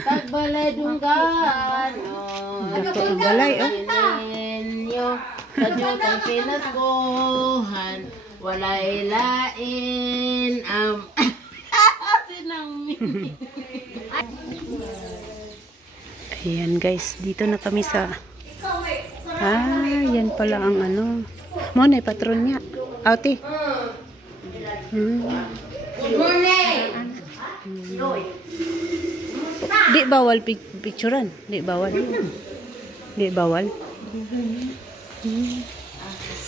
Tagbalay dunggan. Tagbalay, oh. Kadyo kang pinaskuhan. Walay lain. Ayan guys, dito na kami sa... yan pala ang ano. Muna, patron niya. Ate. Good morning! Di bawal picturean. Di bawal. Di bawal.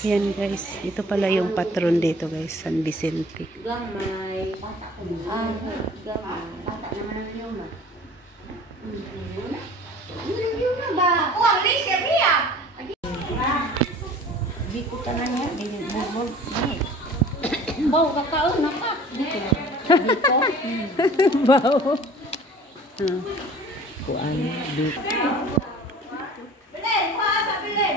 Yan guys. Ito pala yung patron dito guys. San Vicente. Gamay. Gamay. Bata naman ang yuma. Yuma ba? Oh, ang lisa niya! Di ko tanan niya. Bau kakao na pa. Dito. Bau. Kuan dito. Bilen, pa bilen.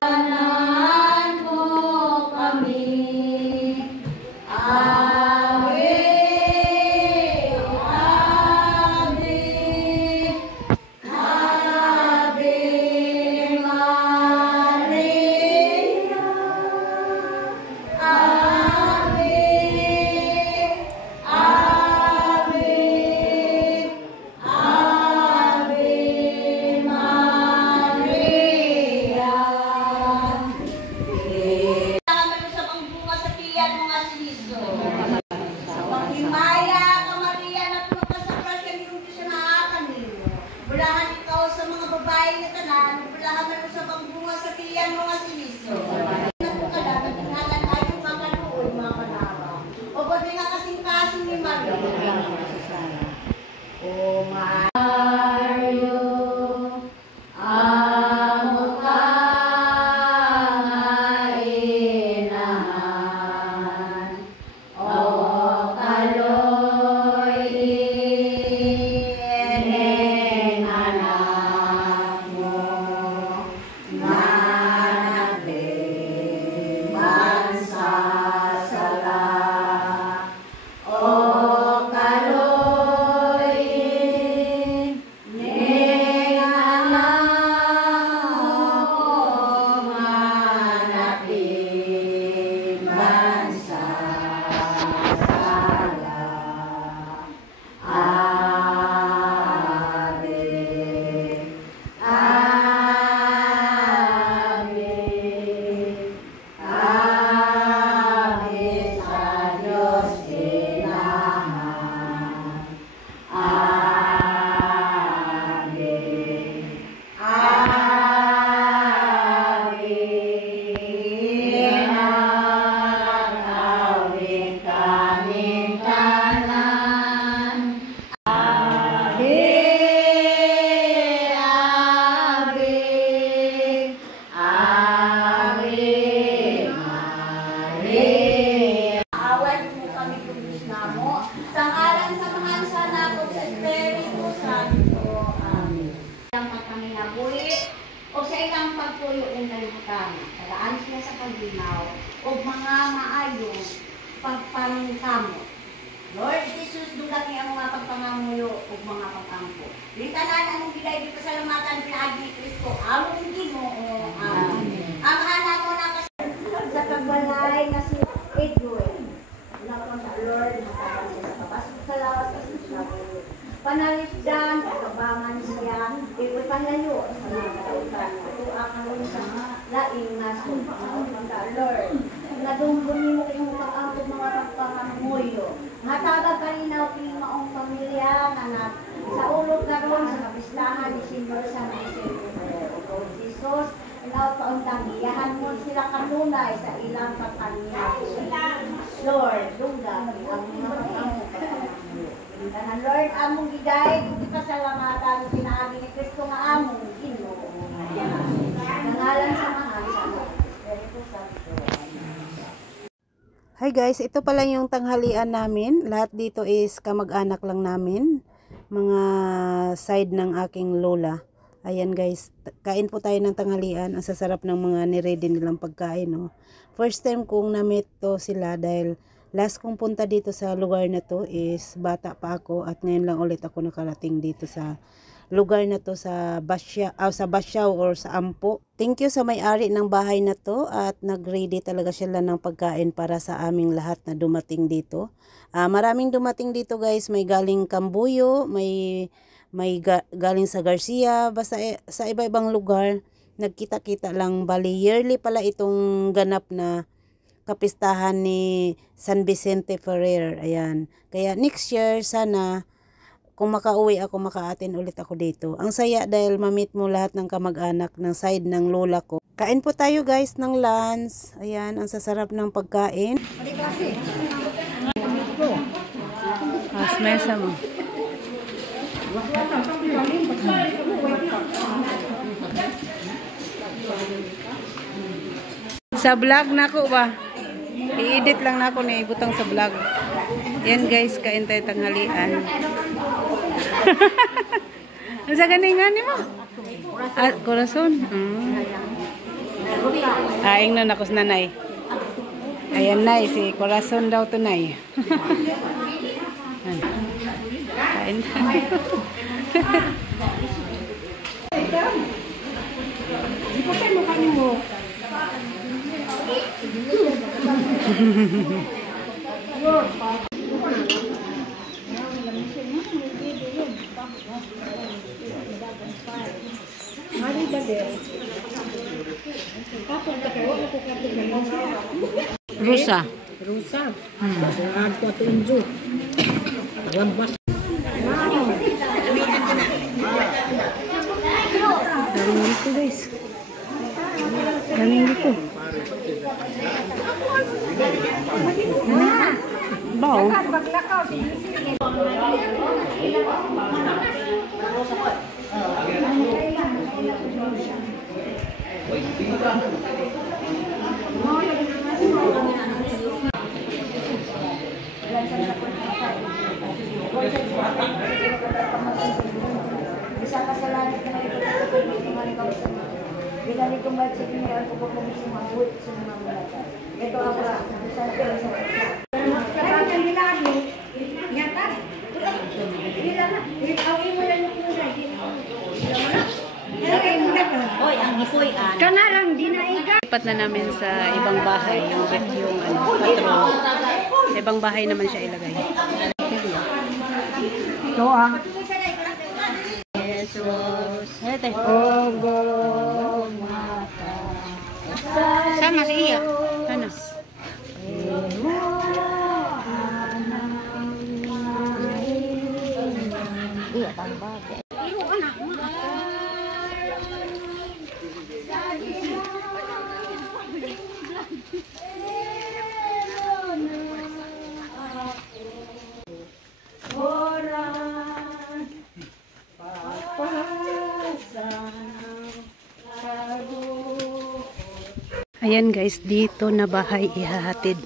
Tanan mo kami. Pagpangkamo. Lord Jesus, dugati ang mga pagpangamuyo o mga pagpangko. Lintanan ang gilay dito sa lamatan pinagi ni Kristo. Among Ginoo. Amen. Ang anak mo na kasi sa pagbalay na si Edwin. Nakon sa Lord, makaban siya sa papasok sa lawas kasi siya. Panalisdan, kabangan siya. Ito'y panayo sa mga kautan. Ito ang alun sa laing naso. Lord, nadumbuni mo kayong pag-angkot mga pagpangamuyo. Matagag kalinaw kayong maong pamilya na sa ulog karon sa kapistahan ni Senyor San Vicente. O Jesus, ikaw pauntang iyahan mo sila kanunay sa ilang kapanya. Lord, dungga ang mga pagpangamuyo. Lord, among giday, hindi pasalamatan, sinabi ni Kristo nga among Ginoo. Nangalan sa mahal sa Hi guys, ito pala yung tanghalian namin. Lahat dito is kamag-anak lang namin. Mga side ng aking lola. Ayan guys, kain po tayo ng tanghalian. Ang sasarap ng mga niready nilang pagkain. No? First time kong na-meet to sila dahil last kong punta dito sa lugar na to is bata pa ako. At ngayon lang ulit ako nakarating dito sa lugar na to sa Basyaw or sa Ampo. Thank you sa may-ari ng bahay na to at nag-ready talaga sila ng pagkain para sa aming lahat na dumating dito. Maraming dumating dito guys, may galing Cambuyo, may galing sa Garcia, basta sa iba-ibang lugar. Nagkita-kita lang, bali yearly pala itong ganap na kapistahan ni San Vicente Ferrer. Ayan. Kaya next year sana kung makauwi ako, maka-attend ulit ako dito. Ang saya dahil ma-meet mo lahat ng kamag-anak ng side ng lola ko. Kain po tayo guys ng lunch. Ayan, ang sasarap ng pagkain. Mesa mo. Sa vlog na ako ba? I-edit lang na ako na ibutang sa vlog. Yan guys, kain tayo tanghalian. Ang sa ganingan mo? Corazon. Aing na nakos nanay. Ayan nay, si Corazon daw to nay. Kain tayo. Rusa. Rusa. Ang kuat unju. Lambas. Galing dito guys. Galing dito. Bao. Bisa kasalanan ka na ito binali kong ba't sa piniraan ko pag mabis ng mga wood sa mga mulata. Ito ako na, sa pera sa pera. Kaya kang ginagi, nyata. Hila na. Awin mo lang yung kulay. Hoy, ang hipoy ah. Ka na lang, di na iga. Lipat na namin sa ibang bahay, yung patron. Sa ibang bahay naman siya ilagay. Ito ah. Jesus. Sama si iya. Sana. Iya, tambah. Ayan guys, dito na bahay ihahatid.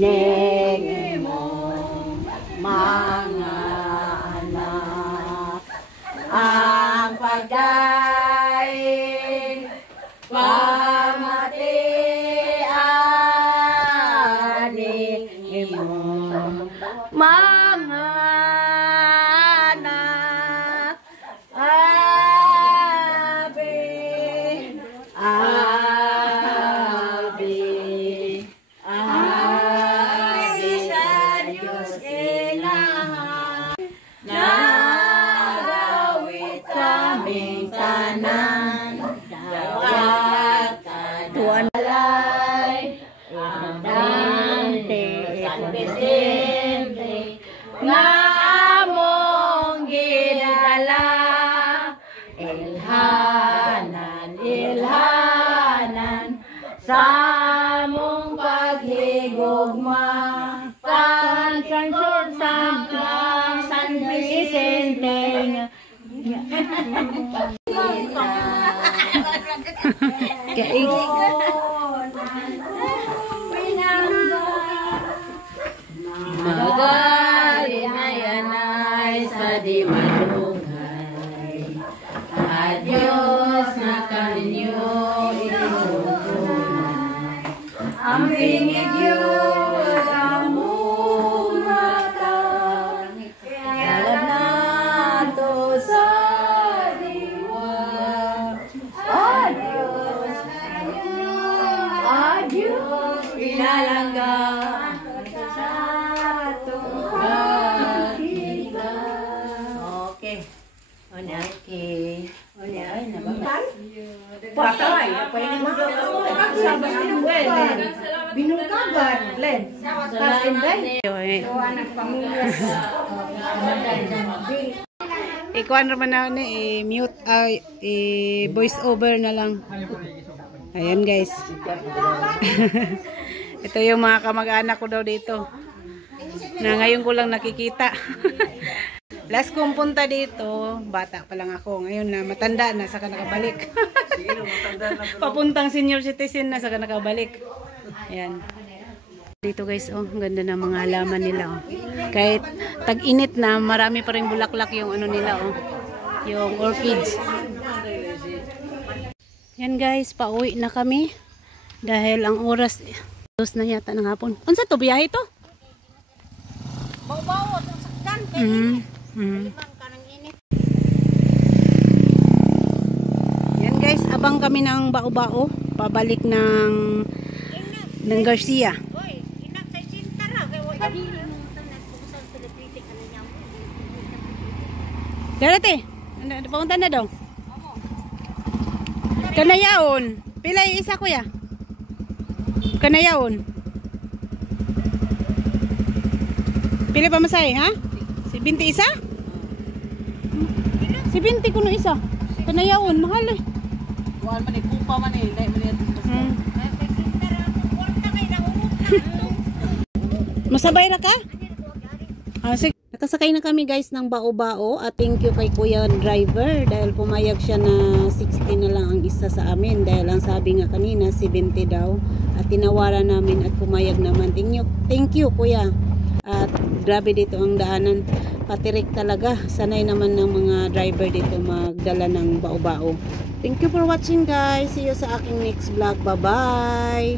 Neng mo mga anak ang pagdaig Magali na yanay sa di malugay. Adios na kaninyo isusunay. Ang pingid yun ang mata. Yalan na to sa diwa. Adios, adios, pinalangga. Okay. Okay. Ay, nababas. Patay. Pwede mo binungkagan. Len. Tapos inday. Ikuan naman na ni mute voice over na lang. Ayan guys. Ito yung mga kamag-anak ko daw dito. Na ngayon ko lang nakikita. Last kong punta dito, bata pa lang ako. Ngayon na matanda na, saka nakabalik. Papuntang senior citizen na, saka nakabalik. Ayan. Dito guys, oh, ang ganda ng mga halaman nila. Oh. Kahit tag-init na, marami pa rin bulaklak yung ano nila. Oh. Yung orchids. Yan guys, pauwi na kami. Dahil ang oras, dos na yata ng hapon. Unsa to, biyahe to? Bawa-bawa, sakdan. Yan guys, abang kami ng bao-bao. Pabalik ng Garcia. Darate, papunta na daw. Kanayaon. Pilay isa kuya. Kanayaon. Pila pa masay, ha? Si 20 isa? Si 20 kuno isa. Kanayaon, mahal eh. Kuan man kupa man dai man Masabay ra ka? Sige. Nakasakay na kami guys ng bao-bao at thank you kay kuya driver dahil pumayag siya na 60 na lang ang isa sa amin dahil ang sabi nga kanina 70 daw at tinawaran namin at pumayag naman. Thank you kuya. At grabe dito ang daanan, patirik talaga. Sanay naman ng mga driver dito magdala ng bao-bao. Thank you for watching guys. See you sa aking next vlog. Bye bye.